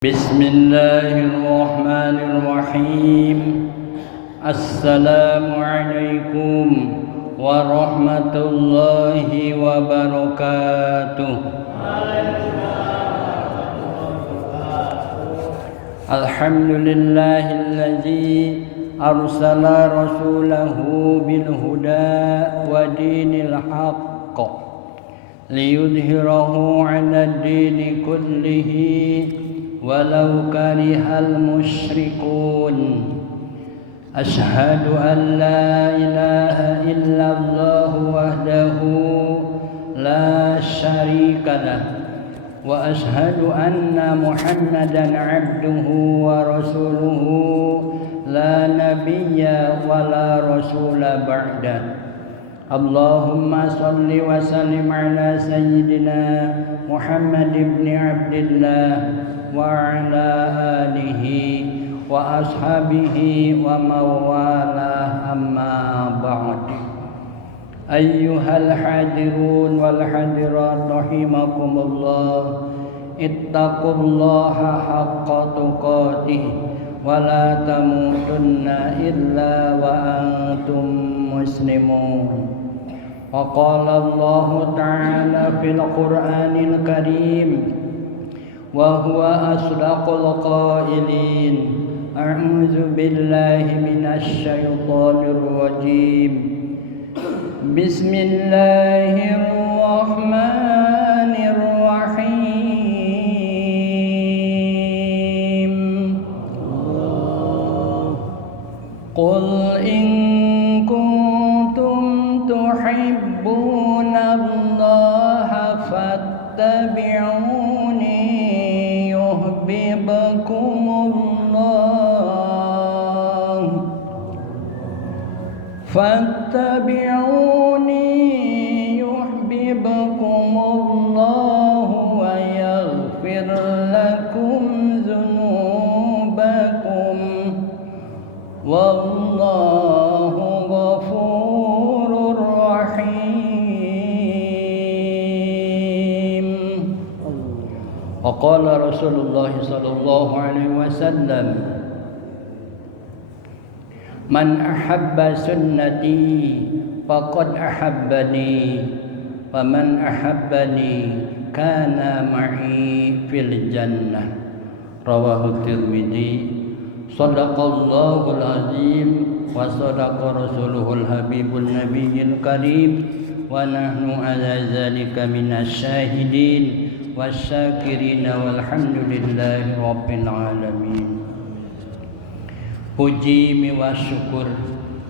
بسم الله الرحمن الرحيم. السلام عليكم ورحمة الله وبركاته. الحمد لله الذي أرسل رسوله بالهدى ودين الحق ليظهره على الدين كله ولو كره المشركون. أشهد أن لا إله إلا الله وحده لا شريك له وأشهد أن محمدا عبده ورسوله لا نبي ولا رسول بعده. اللهم صل وسلم على سيدنا محمد بن عبد الله وعلى آله وأصحابه ومن والاه، أما بعد. أيها الحاضرون والحاضرات رحمكم الله، اتقوا الله حق تقاته ولا تموتن إلا وأنتم مسلمون. وقال الله تعالى في القرآن الكريم وهو أصدق القائلين: أعوذ بالله من الشيطان الرجيم. بسم الله الرحمن الرحيم. قل إن كنتم تحبون الله فاتبعوني يحببكم الله ويغفر لكم ذنوبكم والله غفور رحيم. وقال رسول الله صلى الله عليه وسلم: من أحب سنتي فقد أحبني ومن أحبني كان معي في الجنة. رواه الترمذي. صدق الله العظيم وصدق رسوله الحبيب النبي الكريم ونحن على ذلك من الشاهدين والشاكرين والحمد لله رب العالمين. Puji miwa syukur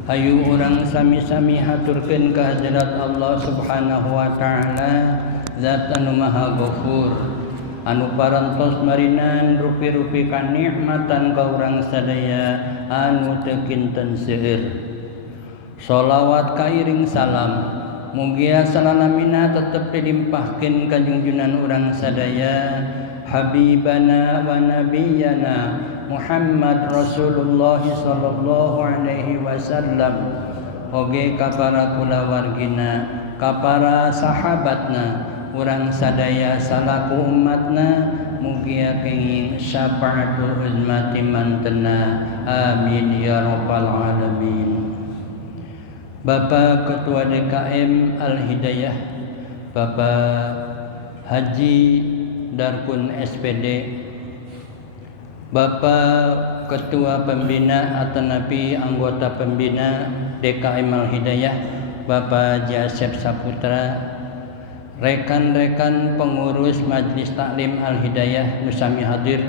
hayu urang sami-sami haturkeun ka hadirat Allah Subhanahu wa taala, Zat anu Maha Ghafur, anu parantos marinan rupi-rupi kanikmatan ka urang sadaya anu teu kinten seueur. Sholawat kairing salam mugia salamina tetep dilimpahkeun ka junjunan urang sadaya habibana wa nabiyana Muhammad Rasulullah sallallahu alaihi wasallam, oge ka para kulawargina, ka para sahabatna, urang sadaya salaku umatna, mugia kenging syafaatul uzmati mantena, amin ya rabbal alamin. Bapak Ketua DKM Al-Hidayah, Bapak Haji Darkun SPD, Bapak Ketua Pembina Atanapi anggota Pembina DKM Al-Hidayah, Bapak Jasep Saputra, rekan-rekan pengurus Majelis Taklim Al-Hidayah nusami hadir,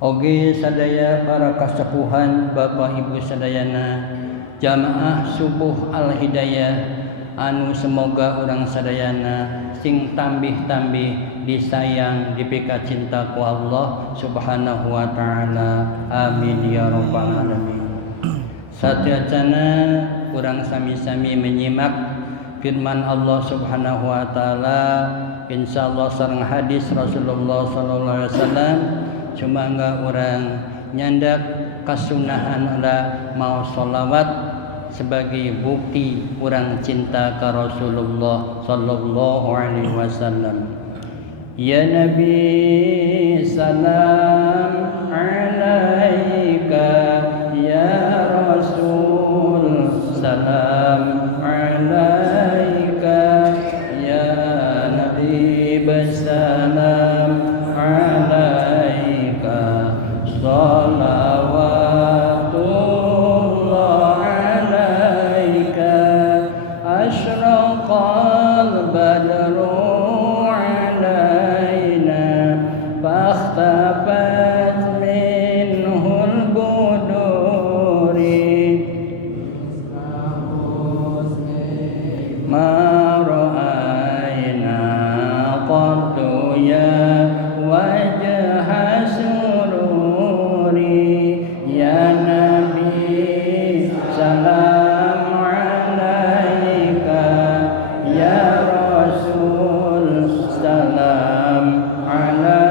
oge sadaya para kasepuhan, Bapak Ibu sadayana, jamaah subuh Al-Hidayah anu semoga urang sadayana sing tambih-tambih disayang dipika cinta ku Allah Subhanahu wa taala, amin ya rabbal alamin. Satyacana urang sami-sami menyimak firman Allah Subhanahu wa taala, insyaallah sareng hadis Rasulullah sallallahu alaihi wasallam, sumangga urang nyandak kasunahan ada mau sholawat sebagai bukti urang cinta ka Rasulullah sallallahu alaihi wasallam. Ya Nabi salam alaika, ya Rasul salam alaika, ya Nabi salam alaika, salawatullah alaika, asyraqal badru فاختفت منه البدور ما رأينا قط يا وجه سرور يا نبي سلام عليك يا رسول سلام عليك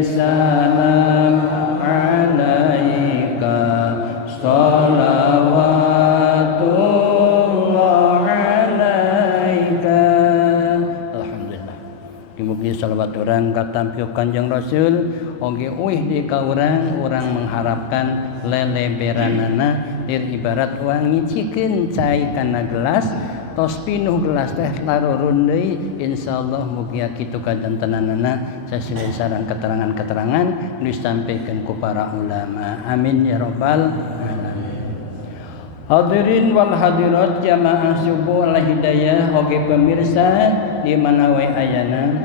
salam alaika, salawatullah alaika. Alhamdulillah. Mugi salawat urang katampi Kanjeng Rasul oge uih di ka urang mengharapkan leleberanana dir ibarat uang ngicikeun cai kana gelas tos pinuh gelas teh larurun deui, insyaallah mugi kitu kajantenanana sasileun sareng keterangan-keterangan nu disampaikeun ku para ulama. Amin ya rabbal alamin. Hadirin wal hadirat jamaah subuh al hidayah oge pemirsa di mana we ayana,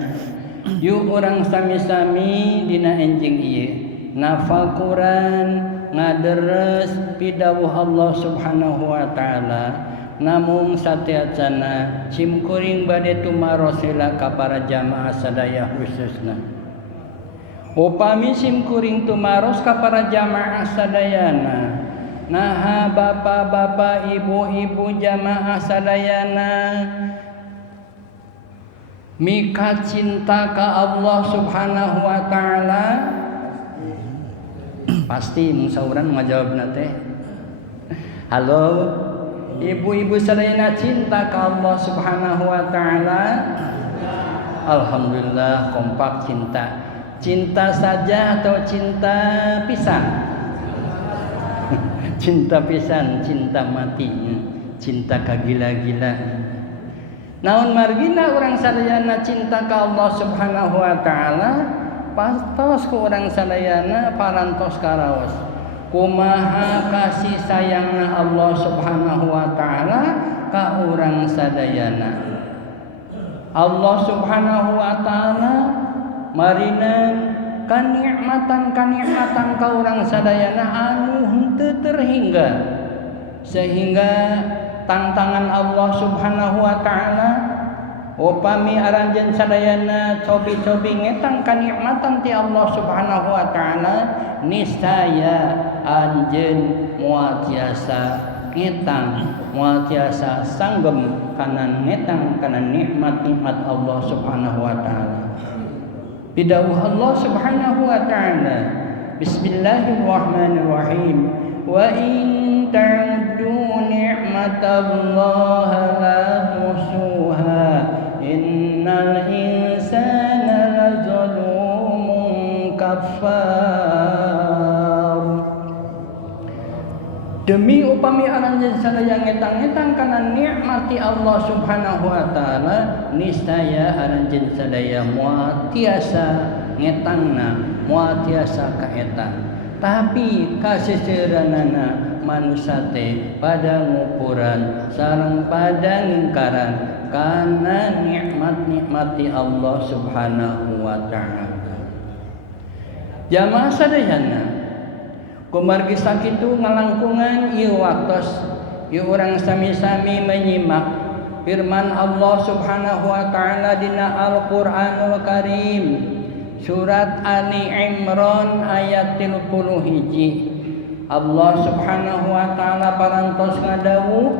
yuk urang sami-sami dina enjing ieu nafal Quran ngaderes pidawuh Allah Subhanahu wa taala. Namun satiacana simkuring bade tumarosila ka para jamaah sadaya khususna. Upami simkuring tumaros ka para jamaah sadayana, naha bapak-bapak, ibu-ibu jamaah sadayana mika cinta ka Allah Subhanahu wa taala, pasti musauran ngajawabna teh. Halo ibu-ibu sadayana cinta ka Allah Subhanahu wa taala? Alhamdulillah kompak cinta. Cinta saja atau cinta pisan? Cinta pisan, cinta mati, cinta kagila-gila. Naon margina urang sadayana cinta ka Allah Subhanahu wa taala, pastos ku urang sadayana parantos karaos. Kumaha kasih sayangna Allah Subhanahu wa taala ka urang sadayana. Allah Subhanahu wa taala marinan kanikmatan ka urang sadayana anu henteu terhingga, sehingga tantangan Allah Subhanahu wa taala upami aranjeun sadayana cobi-cobi ngetang kanikmatan ti Allah Subhanahu wa taala, niscaya anjeun moal tiasa ngetang, moal tiasa sanggem kana ngetang kana nikmat-nikmat Allah Subhanahu wa taala. Bidawuh Allah Subhanahu wa taala, Bismillahirrahmanirrahim, wa in ta'uddu ni'matallahi la tuhsuha innal insana lazalumun kafar. Demi upami aranjeun sadaya ngetang-ngetang kana nikmati Allah Subhanahu wa taala, niscaya aranjeun sadaya moal tiasa ngetangna, moal tiasa kaetan. Tapi kaseseureunana manusia teh pada ngupuran sareng pada ngingkaran kana nikmat-nikmati Allah Subhanahu wa taala. Jamaah sadayana kumargi sakitu ngalangkungan ieu waktos ieu urang sami-sami menyimak firman Allah Subhanahu wa taala dina Al-Qur'anul Karim surat Ali Imran ayat 31. Allah Subhanahu wa taala parantos ngadawuh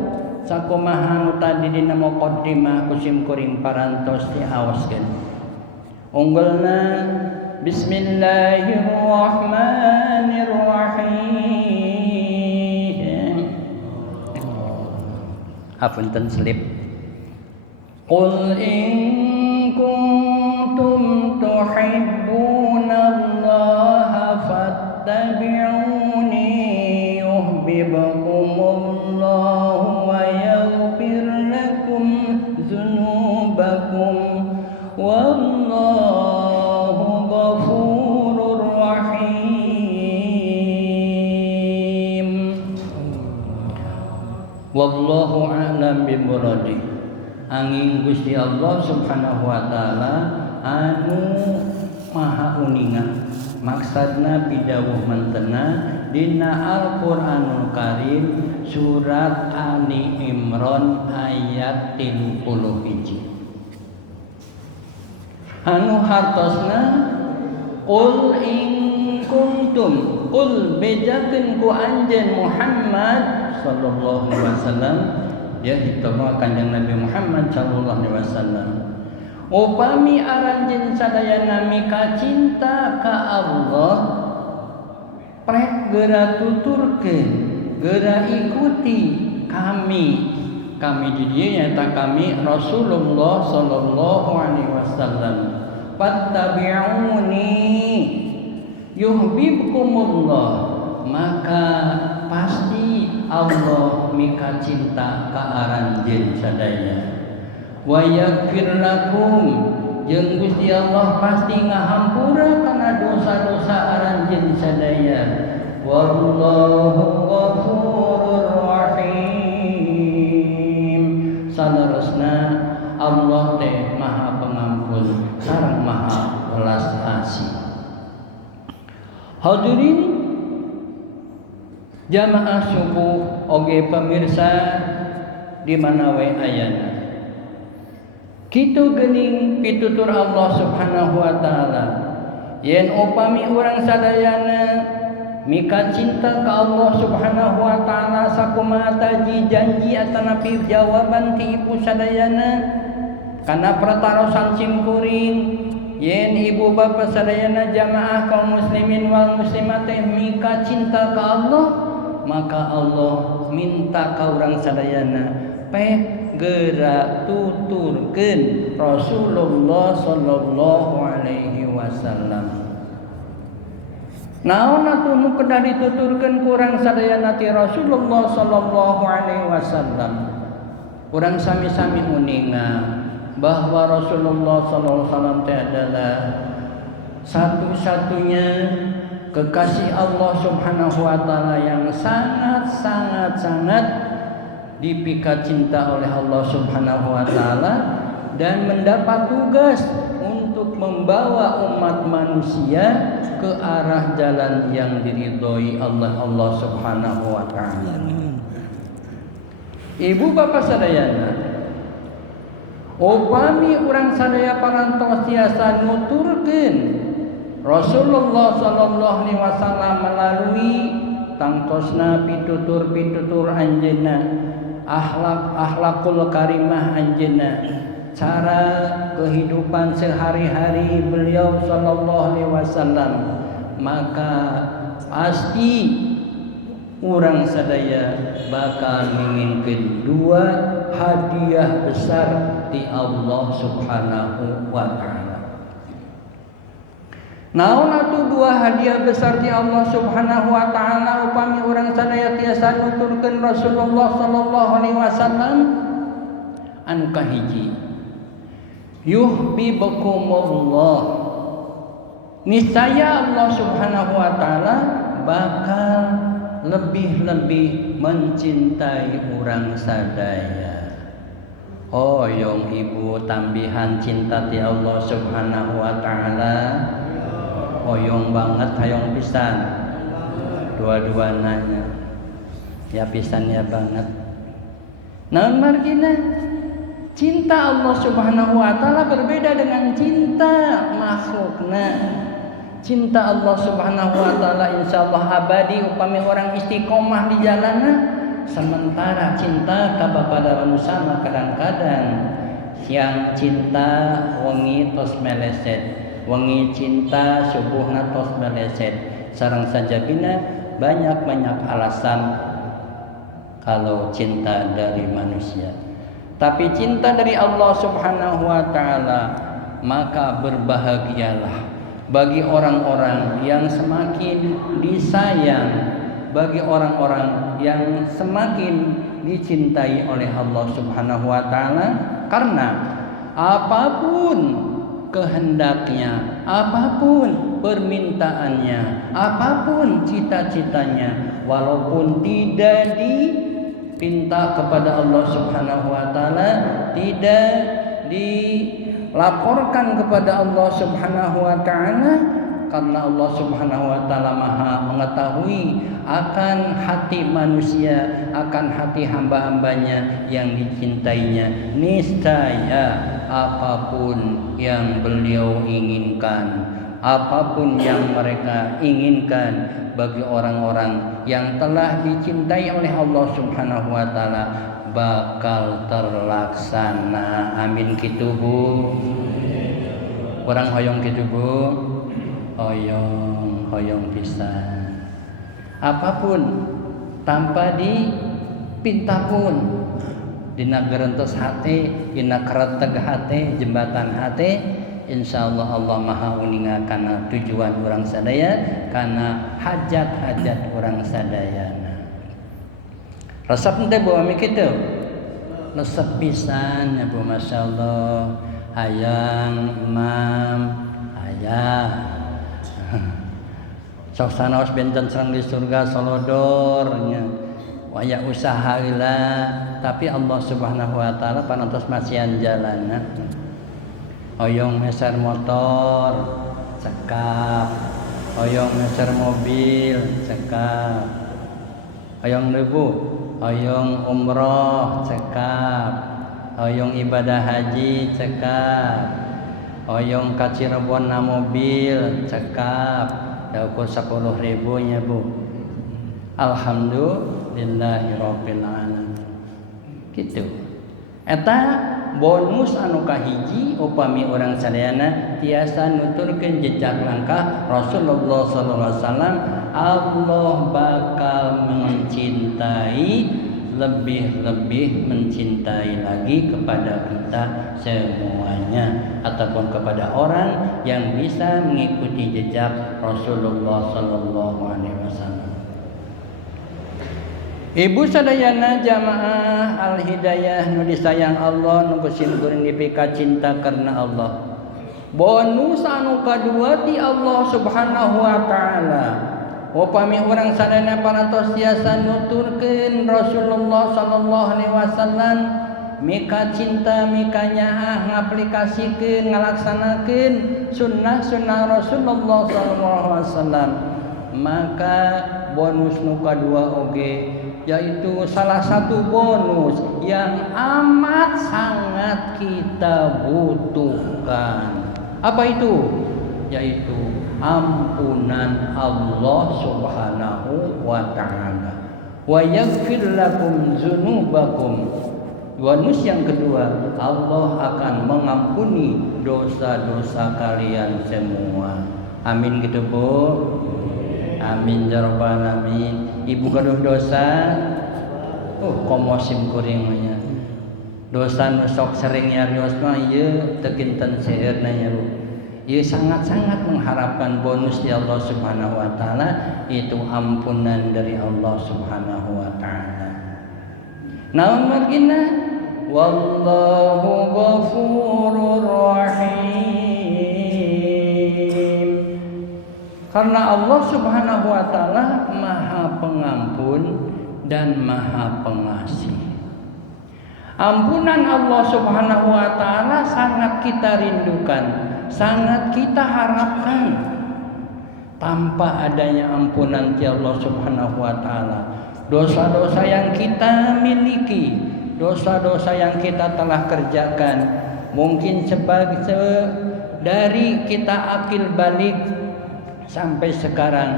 sakumaha tadi dina muqaddimah kusim kuring parantos diaoskeun. Unggulna Bismillahirrahmanirrahim. Apunten selip. Qul in kuntum tuhibbunallaha fattabi'uni yuhibbukumullahu wa yaghfir lakum dzunubakum wallahu ghafurur rahim. Wallahu a'lam bimuradi. Angin Gusti Allah Subhanahu wa taala anu maha uningan. Maksudna pidawuh mentena dina Al-Qur'anul Karim surat Ali Imran ayat 31. Anu hartosna qul in kuntum, qul bejakeun ku anjeun Muhammad sallallahu alaihi wasallam, ya hitama kanjeng Nabi Muhammad sallallahu alaihi wasallam. Upami aranjeun sadayana mika cinta ka Allah, prek geura tuturkeun, geura ikuti kami di dieu nyata kami Rasulullah sallallahu alaihi wasallam. Fattabi'uni yuhibbukumullah, maka pasti Allah mika cinta ka aranjeun sadaya. Wa yaghfir lakum, jeung Gusti Allah pasti ngahampura kana dosa-dosa aranjeun sadaya. Wallahu ghafurur rahim. Salerosna Allah teh Maha Pengampun sareng Maha Welas Asih. Hadirin jamaah subuh oge pemirsa di mana we ayana. Kitu geuning pitutur Allah Subhanahu wa taala. Yen upami urang sadayana mika cinta ka Allah Subhanahu wa taala sakumaha taji janji atanapi jawaban ti ibu sadayana kana pertarosan cimkuring. Yen ibu bapa sadayana jamaah kaum muslimin wal muslimat mika cinta ka Allah, maka Allah minta ka urang sadayana peh geura tuturkeun Rasulullah sallallahu alaihi wasallam. Naon atuh nu kedah dituturkeun ku urang sadayana ti Rasulullah sallallahu alaihi wasallam? Urang sami-sami uninga bahwa Rasulullah sallallahu alaihi wasallam teh adalah satu-satunya kekasih Allah Subhanahu wa taala yang sangat dipika cinta oleh Allah Subhanahu wa taala dan mendapat tugas untuk membawa umat manusia ke arah jalan yang diridhoi Allah Subhanahu wa taala. Ibu bapak sadayana, upami urang sadaya parantos tiasa nuturkeun Rasulullah sallallahu alaihi wasallam melalui tangtosna pitutur anjeunna, akhlakul karimah anjeunna, cara kehidupan sehari-hari beliau sallallahu alaihi wasallam, maka pasti urang sadaya bakal nginginkeun dua hadiah besar di Allah Subhanahu wa taala. Naon atuh dua hadiah besar ti Allah Subhanahu wa taala upami urang sadaya tiasa nuturkeun Rasulullah sallallahu alaihi wasallam? Anu kahiji, yuhibbukumullah. Niscaya Allah Subhanahu wa taala bakal lebih-lebih mencintai urang sadaya. Hoyong ibu tambihan cinta ti Allah Subhanahu wa taala. Hoyong banget hayong pisan. Dua-duanya. Ya pisannya banget. Naon margina? Cinta Allah Subhanahu wa taala berbeda dengan cinta makhlukna. Cinta Allah Subhanahu wa taala insyaallah abadi upami orang istiqomah di jalanna. Sementara cinta ka bapada manusia kadang-kadang yang cinta wengi tos meleset, wengi cinta subuhna tos meleset. Sareng sajabina banyak alasan kalau cinta dari manusia. tapi cinta dari Allah Subhanahu wa taala, maka berbahagialah bagi orang-orang yang semakin disayang, bagi orang-orang yang semakin dicintai oleh Allah Subhanahu wa taala, karena apapun kehendaknya, apapun permintaannya, apapun cita-citanya, walaupun tidak dipinta kepada Allah Subhanahu wa taala, tidak dilaporkan kepada Allah Subhanahu wa taala, karena Allah Subhanahu wa taala Maha mengetahui akan hati manusia, akan hati hamba-hambanya yang dicintainya. Niscaya apapun yang beliau inginkan, apapun yang mereka inginkan bagi orang-orang yang telah dicintai oleh Allah Subhanahu wa taala bakal terlaksana. Amin kitu Bu. Orang hoyong kitu Bu. Hoyong pisan. Apapun tanpa dipinta pun, dina gerentos hati, dina kereteg hati, jembatan hati, insyaallah Allah Maha uningakan tujuan orang sadaya, karena hajat-hajat orang sadaya. Resep teh bawa kitu. Resep pisan ya Bu, masyaallah. Hayang Imam, hayang. Sok sanaos benten serang di surga solodornya. Waya usaha heula, tapi Allah Subhanahu wa taala panontos masihan jalanna. Hoyong meser motor, cekap. Hoyong meser mobil, cekap. Hoyong lebu, hoyong umroh, cekap. Hoyong ibadah haji, cekap. Hoyong ka Cirebon na mobil, cekap. Ukur 10.000 nya Bu. Alhamdulillahirabbil alamin. Kitu. Eta bonus anu kahiji upami urang sadayana tiasa nuturkeun jejak langkah Rasulullah sallallahu alaihi wasallam, Allah bakal mencintai, lebih-lebih mencintai lagi kepada kita semuanya, ataupun kepada orang yang bisa mengikuti jejak Rasulullah sallallahu alaihi wasallam. Ibu sadayana jamaah Al-Hidayah nu disayang Allah, nu kusin kuring dipika cinta karena Allah. Bonus anu kadua ti Allah Subhanahu wa taala. Upami urang sadayana parantos tiasa nuturkeun Rasulullah sallallahu alaihi wasallam, mika cinta, mika nyaah ngaplikasikeun, ngalaksanakeun sunnah-sunnah Rasulullah sallallahu alaihi wasallam, maka bonus nu kadua oge, yaitu salah satu bonus yang amat sangat kita butuhkan. Apa itu? Yaitu ampunan Allah Subhanahu wa taala. Wa yaghfir lakum dzunubakum. Bonus yang kedua, Allah akan mengampuni dosa-dosa kalian semua. Amin gitu Bu. Amin ya rabbal alamin. Ibu gaduh dosa, komosim kuring nya. Dosa nu sok sering nyarios mah ieu teu kinten seueurna nya Bu. Ia sangat-sangat mengharapkan bonus di Allah Subhanahu wa taala, itu ampunan dari Allah Subhanahu wa taala. Naon margina? Wallahu ghafurur rahim. Karena Allah Subhanahu wa taala Maha Pengampun dan Maha Pengasih. Ampunan Allah Subhanahu wa taala sangat kita rindukan, sangat kita harapkan. Tanpa adanya ampunan dari Allah Subhanahu wa taala, dosa-dosa yang kita miliki, dosa-dosa yang kita telah kerjakan, mungkin dari kita akil balik sampai sekarang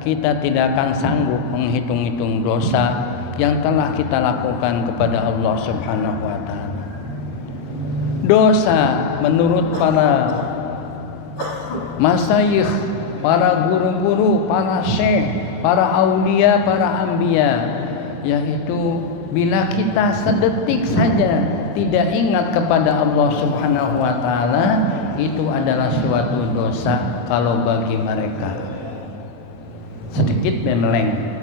kita tidak akan sanggup menghitung-hitung dosa yang telah kita lakukan kepada Allah Subhanahu wa taala. Dosa menurut para masyayikh, para guru-guru, para syekh, para aulia, para anbiya, yaitu bila kita sedetik saja tidak ingat kepada Allah Subhanahu wa taala itu adalah suatu dosa kalau bagi mereka. Sedikit memeleng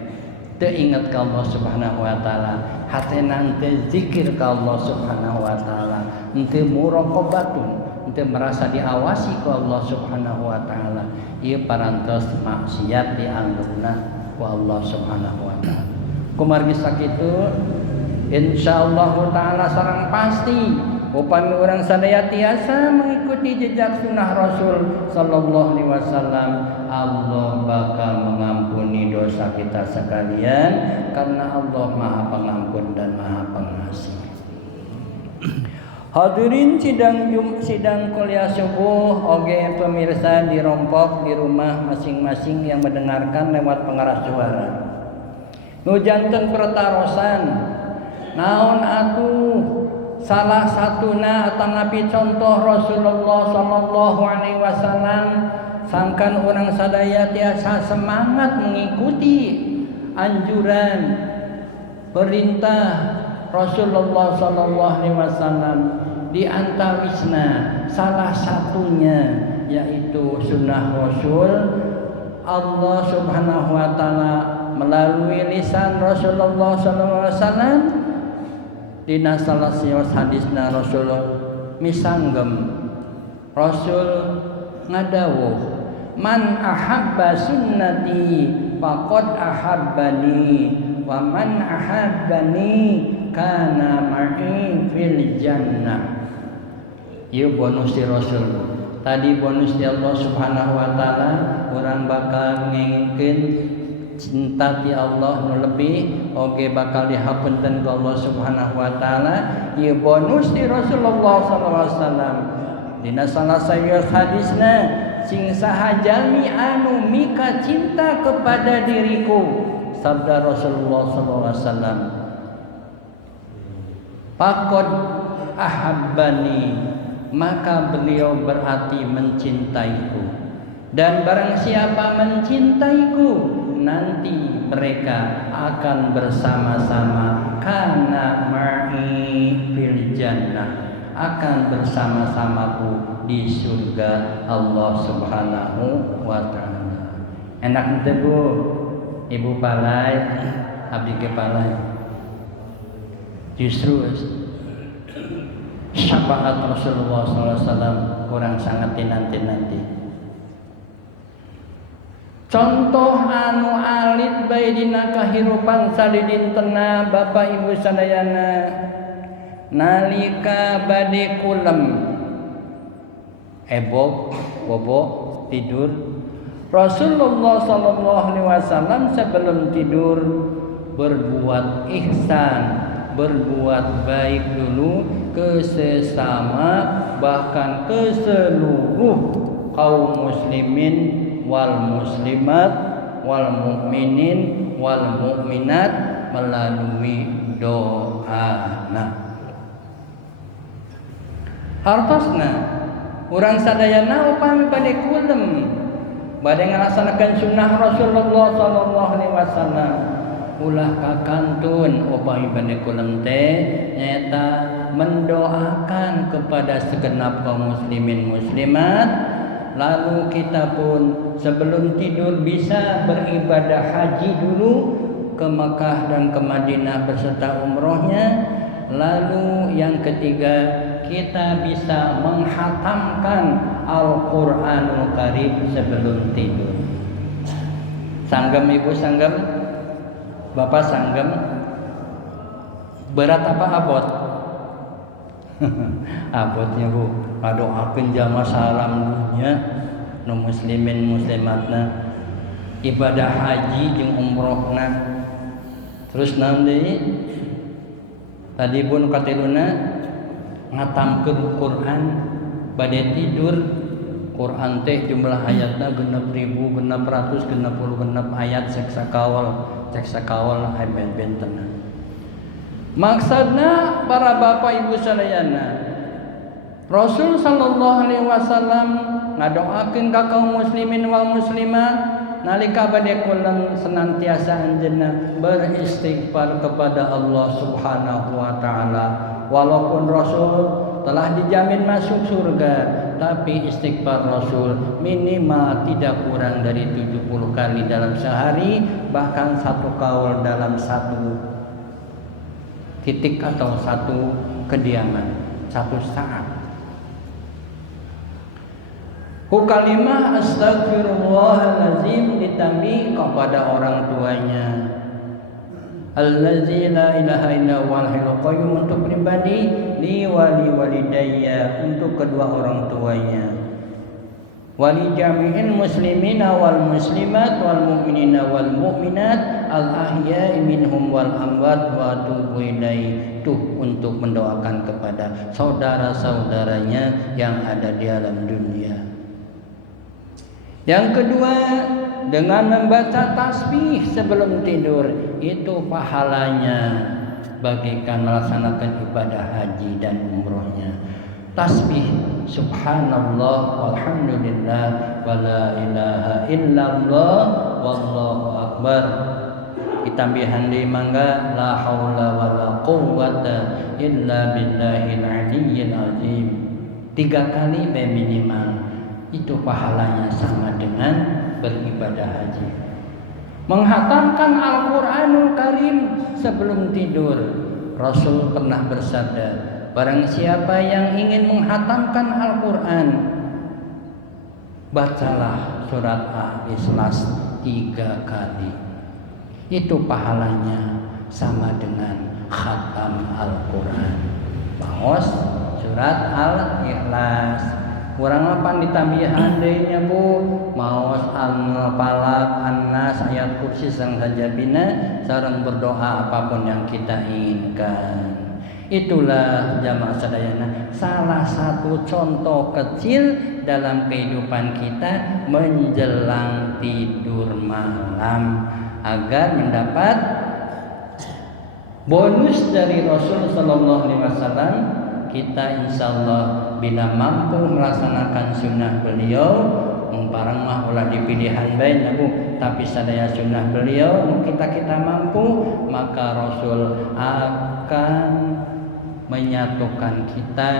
teu ingat ke Allah Subhanahu wa taala, hatena teu zikir ke Allah Subhanahu wa taala, teu muraqabatun, teu merasa diawasi ku Allah Subhanahu wa taala, ieu parantos maksiat dianggepna ku Allah Subhanahu wa taala. Kumargi sakitu insyaallah taala sareng pasti upami urang sadaya tiasa mengikuti jejak sunnah Rasul sallallahu alaihi wasallam, Allah bakal mengampuni dosa kita sekalian karena Allah Maha Pengampun dan Maha Pengasih. Hadirin sidang kuliah subuh oge pemirsa di rompok di rumah masing-masing yang mendengarkan lewat pengeras suara. Nu janten pertarosan naon atuh salah satuna atanapi contoh Rasulullah sallallahu alaihi wasallam sangkan orang sadaya tiasa semangat mengikuti anjuran perintah Rasulullah sallallahu alaihi wasallam, di antawisna salah satunya yaitu sunnah Rasul. Allah Subhanahu wa taala melalui lisan Rasulullah sallallahu alaihi wasallam dina salah sios hadisna Rasul misanggem Rasul ngadawuh, man ahabba sunnati faqad ahabbani wa man ahabbani kana ma'i fil jannah. Ieu bonus di Rasul. Tadi bonus di Allah Subhanahu wa taala, urang bakal ngengkeun cinta ti Allah nu lebih oge bakal dihapunten ku Allah Subhanahu wa taala. Ieu bonus di Rasulullah sallallahu alaihi wasallam. Dina salah sayur hadisna sing saha jalmi anu mika cinta kepada diriku, sabda Rasulullah sallallahu alaihi wasallam, faqad ahabbani, maka beliau berarti mencintaiku, dan barang siapa mencintaiku nanti mereka akan bersama-sama kana ma'i fil jannah, akan bersama-samaku di surga Allah Subhanahu wa taala. Enak teu Bu? Ibu Palai, abdi ge Palai. Justru syafaat Rasulullah SAW kurang sangat dinanti-nanti. Contoh anu alit bae dina kahirupan salidintena Bapak Ibu sadayana, nalika bade kulem ebok bobok tidur, Rasulullah sallallahu alaihi wasallam sebelum tidur berbuat ihsan, berbuat baik dulu ke sesama bahkan ke seluruh kaum muslimin wal muslimat wal mukminin wal mukminat melalui doa. Hartosna urang sadayana upami bade kulem bade ngalaksanakeun sunnah Rasulullah sallallahu alaihi wasallam, ulah kakantun upami bade kulem teh nyaeta mendoakan kepada segenap kaum muslimin muslimat. Lalu kita pun sebelum tidur bisa beribadah haji dulu ke Mekah dan ke Madinah beserta umrohnya. Lalu yang ketiga, kita bisa menghatamkan Al-Qur'anul Karim sebelum tidur. Sanggem Ibu, sanggem? Bapak sanggem? Berat apa abot? Abotnya Bu, ngadoakeun jamaah salamnya nu muslimin muslimatna ibadah haji jeung umrohna. Terus nanti tadi pun katiluna ngatamkeun Quran bade tidur. Quran teh jumlah ayatna 6.666 ayat cek sakawal ayat bentena. Maksudna para bapak ibu sadayana, Rasul sallallahu alaihi wasallam ngadoakeun ka kaum muslimin wal muslimat nalika bade kulem senantiasa anjeunna beristighfar kepada Allah Subhanahu wa taala Walaupun Rasul telah dijamin masuk surga, tapi istighfar Rasul minimal tidak kurang dari 70 kali dalam sehari, bahkan satu kaul dalam satu titik atau satu kediaman, satu saat. Kalimah astagfirullahalazim ditambah kepada orang tuanya. Allazi la ilaha illa huwal hayyul qayyum untuk pribadi, li wali walidayya untuk kedua orang tuanya, wali jami'il muslimina wal muslimat wal mu'minina wal mu'minat al ahya'i minhum wal amwat wa atubu ilaih. Tuh untuk mendoakan kepada saudara-saudaranya yang ada di alam dunia. Yang kedua, dengan membaca tasbih sebelum tidur, itu pahalanya bagikan melaksanakan ibadah haji dan umrohnya. Tasbih subhanallah walhamdulillah wala ilaha illallah wallahu akbar. Ditambihan di mangga la haula wala quwwata illa billahil aliyyil azim. 3 kali minimal. Itu pahalanya sama dengan beribadah haji. Menghatamkan Al-Quranul Karim sebelum tidur. Rasul pernah bersabda, barang siapa yang ingin menghatamkan Al-Quran, bacalah surat Al-Ikhlas 3 kali. Itu pahalanya sama dengan khatam Al-Quran. Baos surat Al-Ikhlas. Kurang apa ditambah handainya bu, maos al-falaq an-nas ayat kursi sang sajabina, sareng berdoa apapun yang kita inginkan. Itulah jamaah sadayana salah satu contoh kecil dalam kehidupan kita menjelang tidur malam agar mendapat bonus dari Rasul sallallahu alaihi wasallam. Kita insyaallah bila mampu melaksanakan sunnah beliau, barang mah ulah dipilihan bae Bu, tapi sadaya sunnah beliau kita mampu, maka Rasul akan menyatukan kita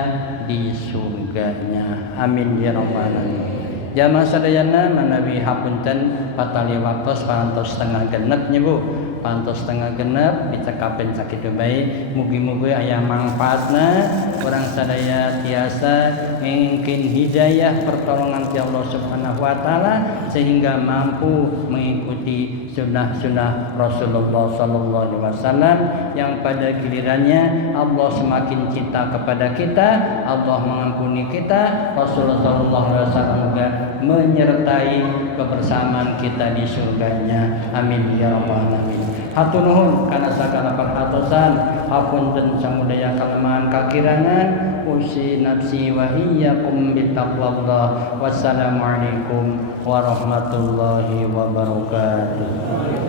di surganya. Amin ya rabbal alamin. Jamaah sadayana manawi hapunten patali waktos parantos setengah genep nya Bu. Pantos setengah genep dicekapin sakitu bae, mugi-mugi aya manfaatna urang sadaya tiasa ngingkin hidayah pertolongan ti Allah Subhanahu wa taala sehingga mampu mengikuti sunnah-sunnah Rasulullah sallallahu alaihi wasallam yang pada gilirannya Allah semakin cinta kepada kita, Allah mengampuni kita, Rasulullah sallallahu alaihi wasallam juga menyertai kebersamaan kita di surganya. Amin ya rabbal alamin. Hatur nuhun kana sagala perhatosan, hapunten samudaya kalemahan kakirangan, usi nafsi wa iyyakum bittaqwallah. Wassalamualaikum warahmatullahi wabarakatuh.